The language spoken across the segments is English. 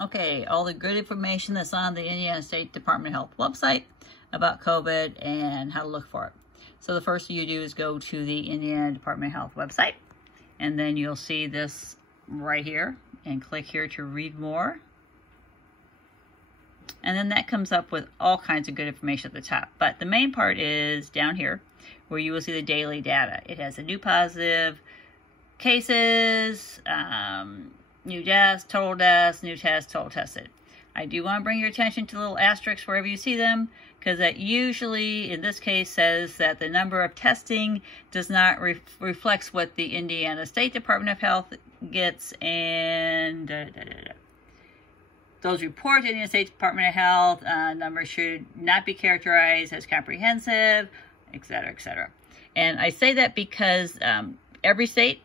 Okay, all the good information that's on the Indiana State Department of Health website about COVID and how to look for it. So the first thing you do is go to the Indiana Department of Health website, and then you'll see this right here, and click here to read more. And then that comes up with all kinds of good information at the top. But the main part is down here, where you will see the daily data. It has the new positive cases, new deaths, total deaths, new tests, total tested. I do want to bring your attention to the little asterisks wherever you see them, because that usually, in this case, says that the number of testing does not reflects what the Indiana State Department of Health gets, and those reports in the State Department of Health numbers should not be characterized as comprehensive, etc., etc. And I say that because every state,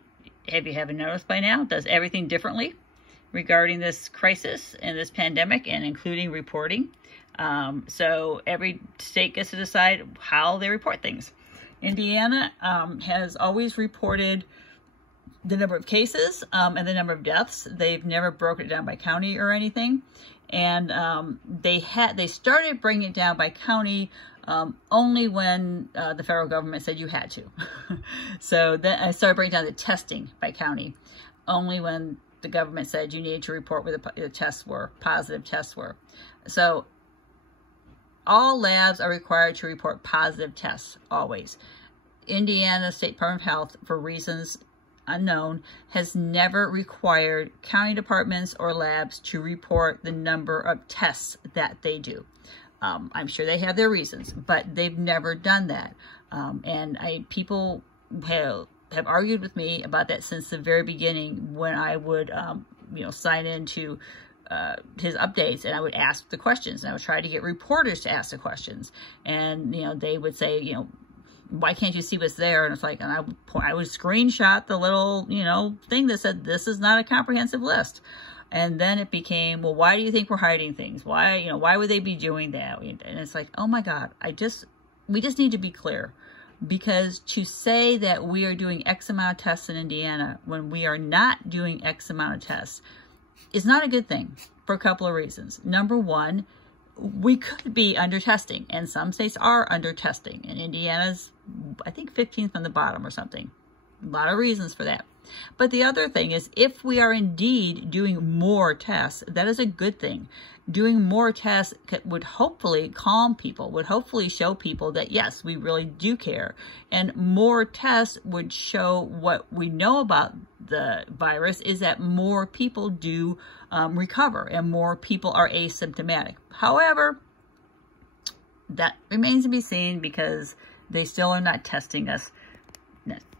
if you haven't noticed by now, does everything differently regarding this crisis and this pandemic, and including reporting. So every state gets to decide how they report things. Indiana has always reported the number of cases and the number of deaths. They've never broken it down by county or anything. And they started bringing it down by county only when the federal government said you had to. So then I started breaking down the testing by county only when the government said you needed to report where the tests were, positive tests were. So all labs are required to report positive tests, always. Indiana State Department of Health, for reasons unknown, has never required county departments or labs to report the number of tests that they do. I'm sure they have their reasons, but they've never done that. And people have argued with me about that since the very beginning, when I would, sign into his updates, and I would ask the questions, and I would try to get reporters to ask the questions. And, they would say, why can't you see what's there? And it's like, and I would screenshot the little, thing that said, this is not a comprehensive list. And then it became, well, why do you think we're hiding things? Why, why would they be doing that? And it's like, oh my God, we just need to be clear. Because to say that we are doing X amount of tests in Indiana when we are not doing X amount of tests is not a good thing for a couple of reasons. Number one, we could be under testing, and some states are under testing, and Indiana's, I think, 15th from the bottom or something. A lot of reasons for that. But the other thing is, if we are indeed doing more tests, that is a good thing. Doing more tests would hopefully calm people, would hopefully show people that, yes, we really do care. And more tests would show what we know about the virus is that more people do recover and more people are asymptomatic. However, that remains to be seen, because they still are not testing us.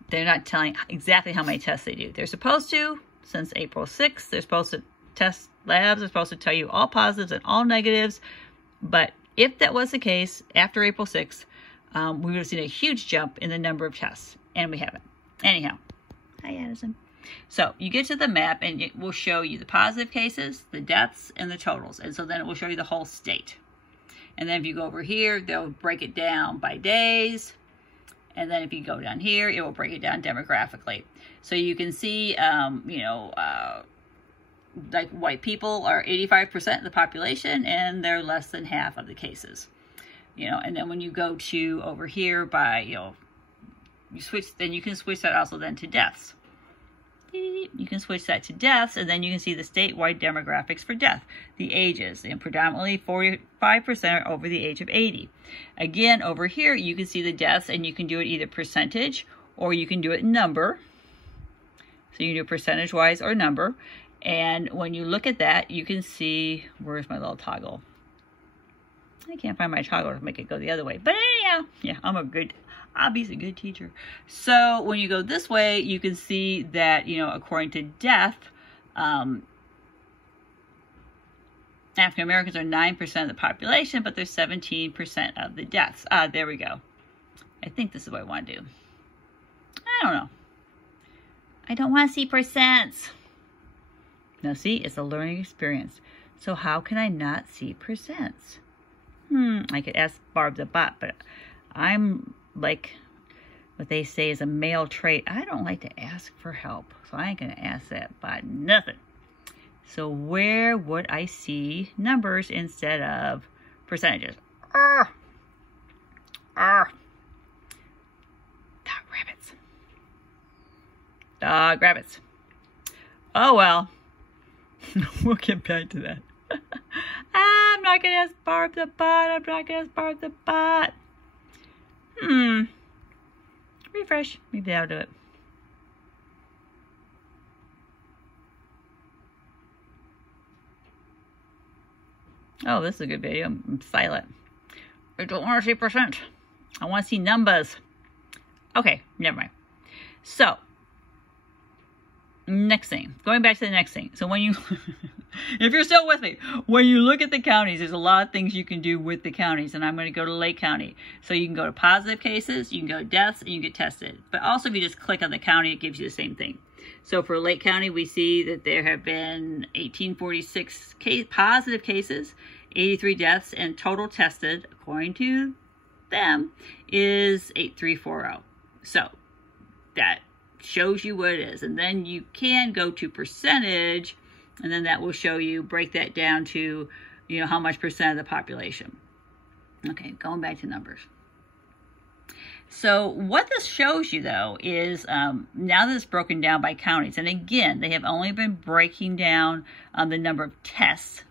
They're not telling exactly how many tests they do. They're supposed to, since April 6th, they're supposed to test, labs are supposed to tell you all positives and all negatives. But if that was the case, after April 6th, we would have seen a huge jump in the number of tests, and we haven't. Anyhow, hi Addison. So you get to the map, and it will show you the positive cases, the deaths, and the totals. And so then it will show you the whole state. And then if you go over here, they'll break it down by days. And then if you go down here, it will break it down demographically. So you can see, like white people are 85% of the population, and they're less than half of the cases. And then when you go to over here by, you switch, then you can switch that also then to deaths. You can switch that to deaths, and then you can see the statewide demographics for death, the ages, and predominantly 45% are over the age of 80. Again, over here, you can see the deaths, and you can do it either percentage, or you can do it number. So you can do it percentage-wise or number. And when you look at that, you can see, where's my little toggle? I can't find my toggle to make it go the other way. But anyhow, yeah, I'll be a good teacher. So when you go this way, you can see that, according to death, African Americans are 9% of the population, but they're 17% of the deaths. There we go. I think this is what I want to do. I don't know. I don't want to see percents. Now see, it's a learning experience. So how can I not see percents? I could ask Barb the bot, but I'm like what they say is a male trait. I don't like to ask for help, so I ain't going to ask that bot nothing. So where would I see numbers instead of percentages? Dog rabbits. Dog rabbits. Oh well. We'll get back to that. I'm not going to ask Barb the bot. I'm not going to ask Barb the bot. Refresh. Maybe that'll do it. Oh, this is a good video. I'm silent. I don't want to see percent. I want to see numbers. Okay, never mind. So, next thing. Going back to the next thing. So when you, if you're still with me, when you look at the counties, there's a lot of things you can do with the counties. And I'm going to go to Lake County. So you can go to positive cases, you can go to deaths, and you can get tested. But also if you just click on the county, it gives you the same thing. So for Lake County, we see that there have been 1846 positive cases, 83 deaths, and total tested, according to them, is 8340. So that shows you what it is. And then you can go to percentage, and then that will show you, break that down to, you know, how much percent of the population. Okay, going back to numbers. So what this shows you, though, is now that it's broken down by counties, and again, they have only been breaking down the number of tests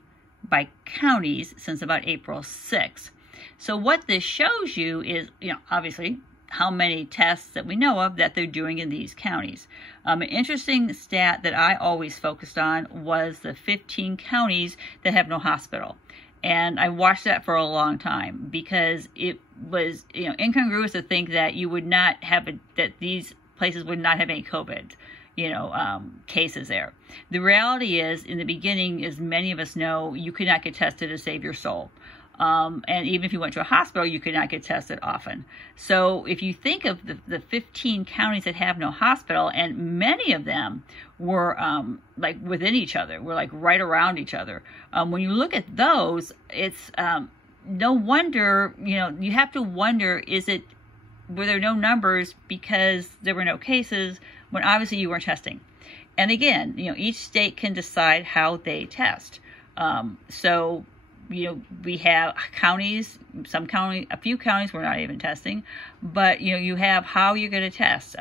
by counties since about April 6th. So what this shows you is, you know, obviously how many tests that we know of that they're doing in these counties. An interesting stat that I always focused on was the 15 counties that have no hospital. And I watched that for a long time because it was, you know, incongruous to think that you would not have that these places would not have any COVID, you know, cases there. The reality is, in the beginning, as many of us know, you could not get tested to save your soul. And even if you went to a hospital, you could not get tested often. So if you think of the 15 counties that have no hospital, and many of them were like within each other, were like right around each other. When you look at those, it's no wonder, you know, you have to wonder, were there no numbers because there were no cases when obviously you weren't testing? And again, you know, each state can decide how they test. So, you know, we have counties, a few counties we're not even testing, but, you know, you have how you're going to test.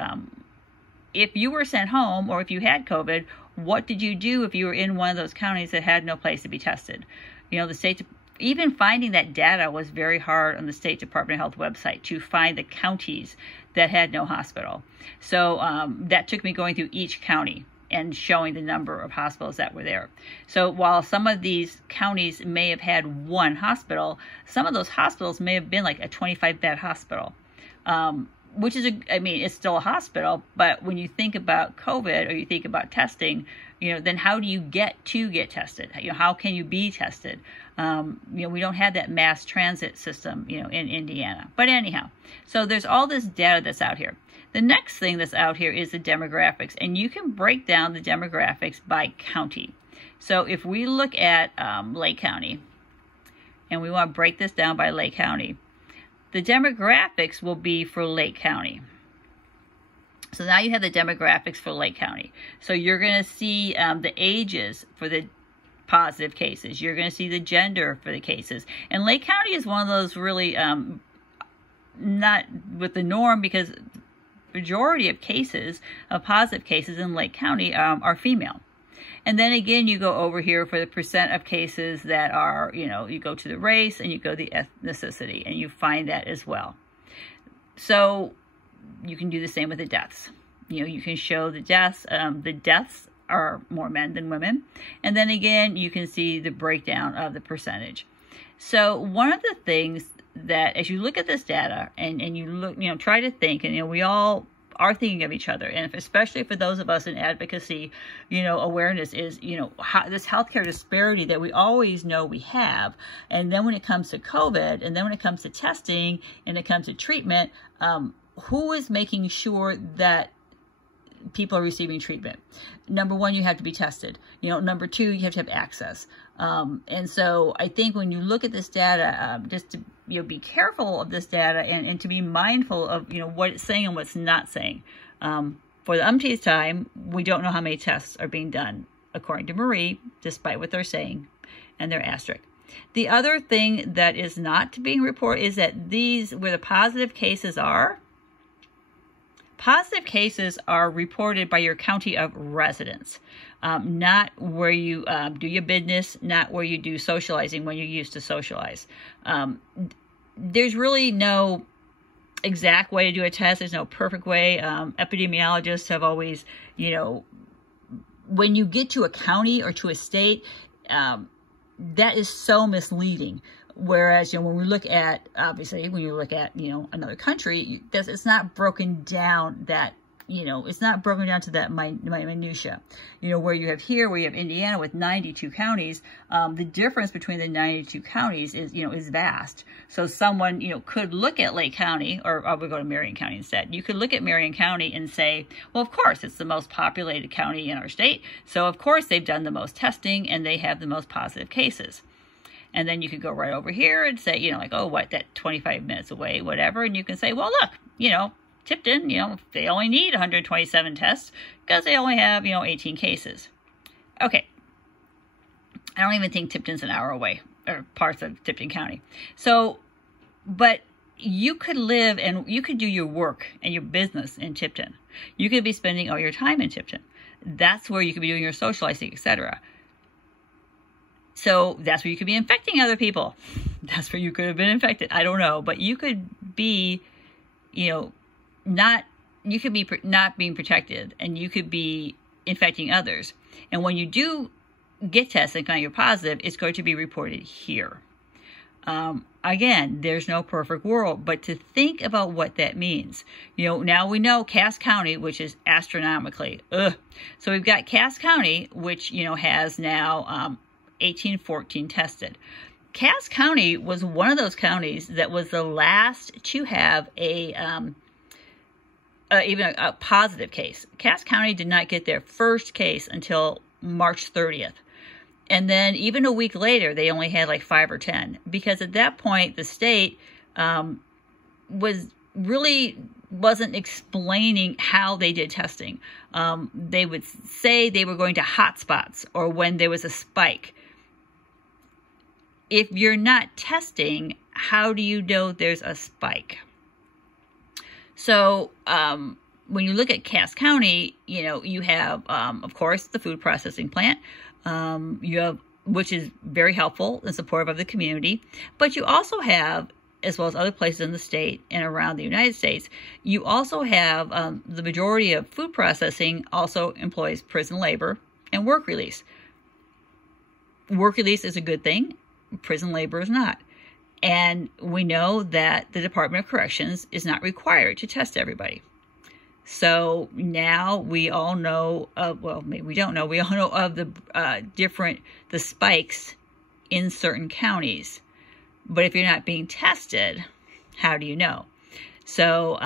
If you were sent home or if you had COVID, what did you do if you were in one of those counties that had no place to be tested? You know, the state, even finding that data was very hard on the State Department of Health website to find the counties that had no hospital. So that took me going through each county and showing the number of hospitals that were there. So while some of these counties may have had one hospital, some of those hospitals may have been like a 25-bed hospital, which is, I mean, it's still a hospital, but when you think about COVID or you think about testing, you know, then how do you get tested? You know, how can you be tested? You know, we don't have that mass transit system, you know, in Indiana. But anyhow, so there's all this data that's out here. The next thing that's out here is the demographics, and you can break down the demographics by county. So if we look at Lake County, and we want to break this down by Lake County, the demographics will be for Lake County. So now you have the demographics for Lake County. So you're going to see the ages for the positive cases. You're going to see the gender for the cases. And Lake County is one of those really not with the norm, because majority of cases, of positive cases in Lake County are female. And then again, you go over here for the percent of cases that are, you know, you go to the race and you go to the ethnicity, and you find that as well. So you can do the same with the deaths. You know, you can show the deaths. The deaths are more men than women. And then again, you can see the breakdown of the percentage. So one of the things that, as you look at this data and you look, you know, try to think, and, you know, we all are thinking of each other, and especially for those of us in advocacy, you know, awareness is, you know, this healthcare disparity that we always know we have. And then when it comes to COVID, and then when it comes to testing, and it comes to treatment, who is making sure that people are receiving treatment? Number one, you have to be tested. You know, number two, you have to have access. And so I think when you look at this data, just to, you know, be careful of this data, and to be mindful of, you know, what it's saying and what's not saying. For the umpteenth time, we don't know how many tests are being done according to Marie, despite what they're saying, and their asterisk. The other thing that is not being reported is that these, where the positive cases are reported by your county of residence, not where you do your business, not where you do socializing when you used to socialize. There's really no exact way to do a test. There's no perfect way. Epidemiologists have always, you know, when you get to a county or to a state, that is so misleading. Whereas, you know, when we look at, obviously, when you look at, you know, another country, it's not broken down that, you know, it's not broken down to that minutia. You know, where you have here, where you have Indiana with 92 counties, the difference between the 92 counties is, you know, is vast. So someone, you know, could look at Lake County, or I would go to Marion County instead. You could look at Marion County and say, well, of course, it's the most populated county in our state. So, of course, they've done the most testing and they have the most positive cases. And then you could go right over here and say, you know, like, oh, what, that 25 minutes away, whatever. And you can say, well, look, you know, Tipton, you know, they only need 127 tests because they only have, you know, 18 cases. Okay. I don't even think Tipton's an hour away, or parts of Tipton County. So, but you could live and you could do your work and your business in Tipton. You could be spending all your time in Tipton. That's where you could be doing your socializing, etc. So that's where you could be infecting other people. That's where you could have been infected. I don't know, but you could be, you know, not being protected, and you could be infecting others. And when you do get tested and find you're positive, it's going to be reported here. Again, there's no perfect world, but to think about what that means. You know, now we know Cass County, which is astronomically, So we've got Cass County, which, you know, has now 1814 tested. Cass County was one of those counties that was the last to have even a positive case. Cass County did not get their first case until March 30th. And then even a week later, they only had like 5 or 10. Because at that point, the state wasn't explaining how they did testing. They would say they were going to hotspots or when there was a spike. If you're not testing, how do you know there's a spike? So when you look at Cass County, you know, you have, of course, the food processing plant, you have, which is very helpful and supportive of the community. But you also have, as well as other places in the state and around the United States, you also have the majority of food processing also employs prison labor and work release. Work release is a good thing. Prison labor is not. And we know that the Department of Corrections is not required to test everybody. So now we all know, well, maybe we don't know, we all know of the the spikes in certain counties. But if you're not being tested, how do you know? So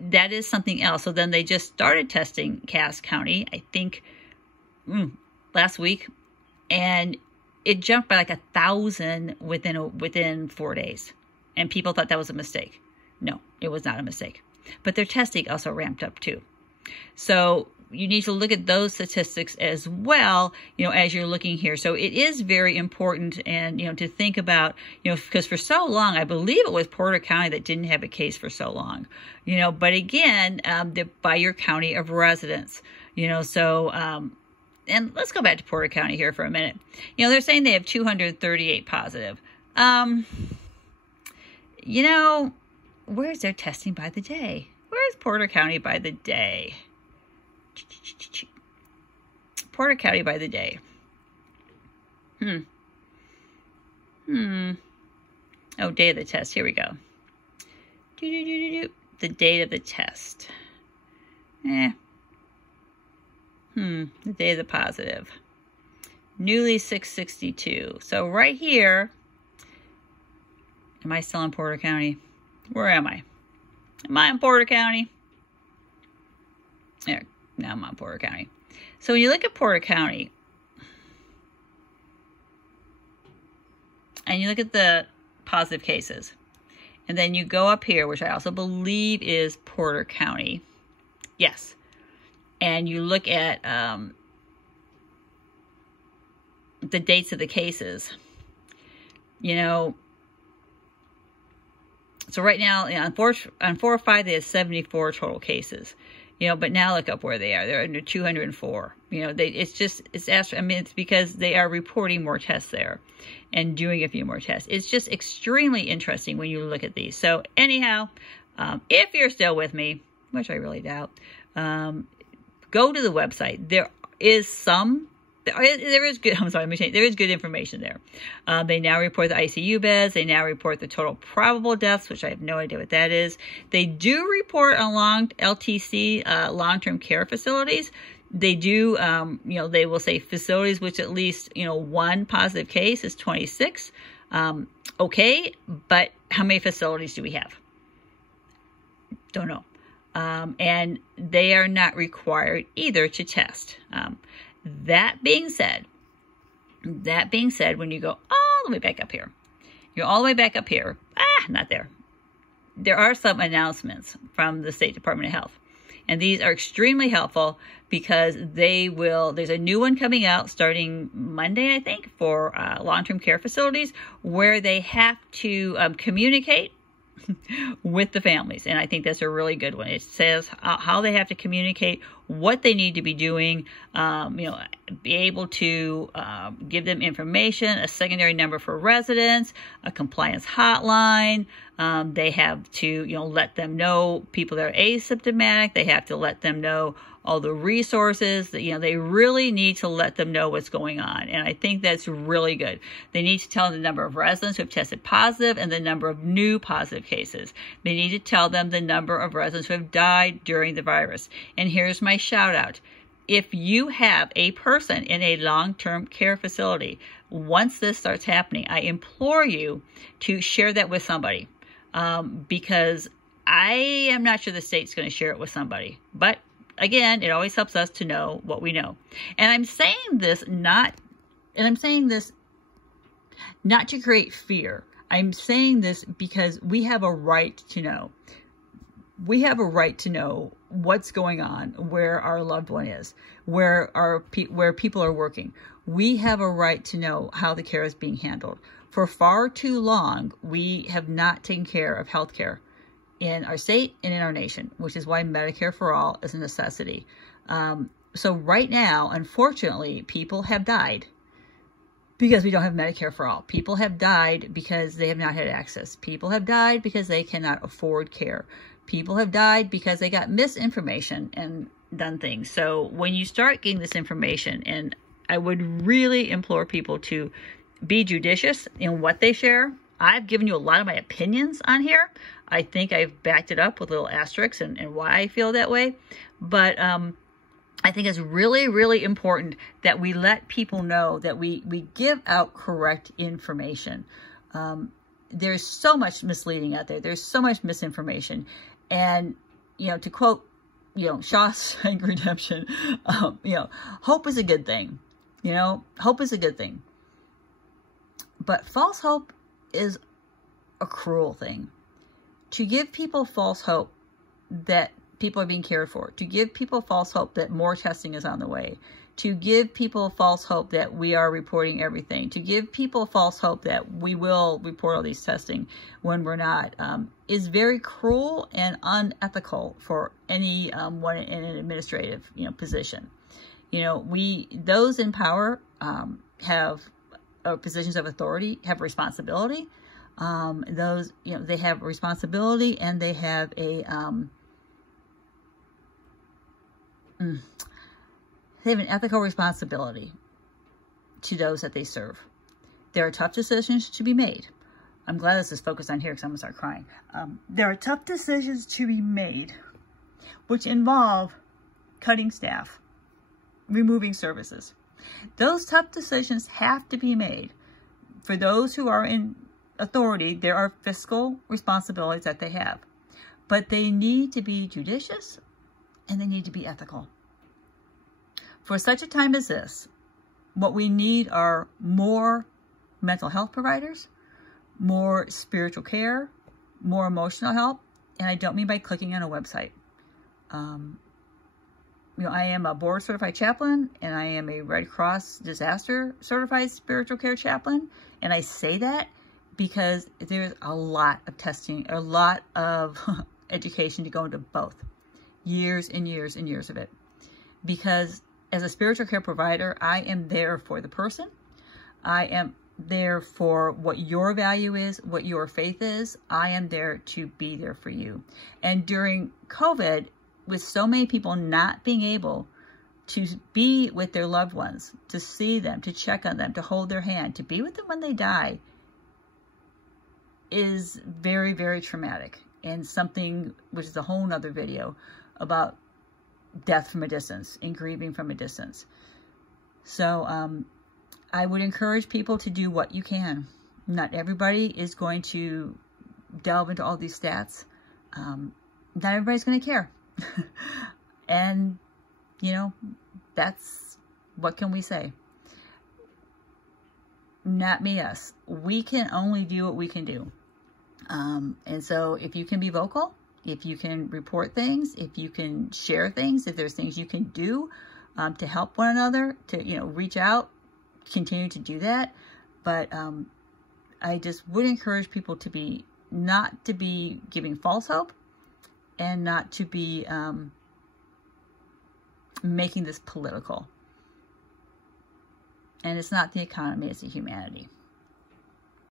that is something else. So then they just started testing Cass County, I think, last week. And it jumped by like 1,000 within 4 days. And people thought that was a mistake. No, it was not a mistake. But their testing also ramped up too. So you need to look at those statistics as well, you know, as you're looking here. So it is very important, and, you know, to think about, you know, because for so long, I believe it was Porter County that didn't have a case for so long, you know, but again, by your county of residence, you know, so, and let's go back to Porter County here for a minute. You know, they're saying they have 238 positive. You know, where's their testing by the day? Where's Porter County by the day? Porter County by the day. Oh, day of the test. Here we go. The date of the test. The day of the positive. Newly 662. So right here. Am I still in Porter County? Where am I? Am I in Porter County? There. Now I'm on Porter County. So when you look at Porter County, and you look at the positive cases, and then you go up here, which I also believe is Porter County. Yes. And you look at the dates of the cases. You know, so right now, you know, on 4 or 5, they have 74 total cases. You know, but now look up where they are. They're under 204. You know, it's because they are reporting more tests there and doing a few more tests. It's just extremely interesting when you look at these. So anyhow, if you're still with me, which I really doubt, go to the website. There is good, I'm sorry, there is good information there. They now report the ICU beds. They now report the total probable deaths, which I have no idea what that is. They do report on LTC, long-term care facilities. They do, you know, they will say facilities which at least, you know, 1 positive case is 26. Okay, but how many facilities do we have? Don't know. And they are not required either to test. That being said, when you go all the way back up here, you're all the way back up here, not there. There are some announcements from the State Department of Health. And these are extremely helpful because there's a new one coming out starting Monday, I think, for long-term care facilities where they have to communicate with the families. And I think that's a really good one. It says how they have to communicate, what they need to be doing, you know, be able to give them information, a secondary number for residents, a compliance hotline. They have to, you know, let them know people that are asymptomatic. They have to let them know all the resources that, you know, they really need to let them know what's going on. And I think that's really good. They need to tell them the number of residents who have tested positive and the number of new positive cases. They need to tell them the number of residents who have died during the virus. And here's my shout out. If you have a person in a long-term care facility, once this starts happening, I implore you to share that with somebody, because I am not sure the state's going to share it with somebody. But again, it always helps us to know what we know. And I'm saying this not to create fear. I'm saying this because we have a right to know. We have a right to know what's going on, where our loved one is, where people are working. We have a right to know how the care is being handled. For far too long, we have not taken care of health care in our state and in our nation, which is why Medicare for all is a necessity. So right now, unfortunately, people have died because we don't have Medicare for all. People have died because they have not had access. People have died because they cannot afford care. People have died because they got misinformation and done things. So when you start getting this information, and I would really implore people to be judicious in what they share. I've given you a lot of my opinions on here. I think I've backed it up with little asterisks and why I feel that way. But I think it's really, really important that we let people know that we give out correct information. There's so much misleading out there. There's so much misinformation. And, you know, to quote, you know, Shawshank Redemption, you know, hope is a good thing. You know, hope is a good thing. But false hope is a cruel thing. To give people false hope that people are being cared for, to give people false hope that more testing is on the way, to give people false hope that we are reporting everything, to give people false hope that we will report all these testing when we're not, is very cruel and unethical for any one in an administrative, you know, position. You know, those in power have positions of authority, have responsibility. Those, you know, they have responsibility and they have a, they have an ethical responsibility to those that they serve. There are tough decisions to be made. I'm glad this is focused on here because I'm going to start crying. There are tough decisions to be made, which involve cutting staff, removing services. Those tough decisions have to be made. For those who are in authority, there are fiscal responsibilities that they have. But they need to be judicious and they need to be ethical. For such a time as this, what we need are more mental health providers, more spiritual care, more emotional help. And I don't mean by clicking on a website. I am a board certified chaplain, and I am a Red Cross disaster certified spiritual care chaplain. And I say that because there's a lot of testing, a lot of education to go into both. Years and years and years of it. Because as a spiritual care provider, I am there for the person. I am there for what your value is, what your faith is. I am there to be there for you. And during COVID, with so many people not being able to be with their loved ones, to see them, to check on them, to hold their hand, to be with them when they die, is very, very traumatic. And something which is a whole nother video about death from a distance and grieving from a distance. So I would encourage people to do what you can. Not everybody is going to delve into all these stats. Not everybody's going to care. And, that's, what can we say? Not me, us. We can only do what we can do. And so if you can be vocal, if you can report things, if you can share things, if there's things you can do to help one another, to, reach out, continue to do that. But I just would encourage people to be, not to be giving false hope, and not to be making this political. And it's not the economy, it's the humanity.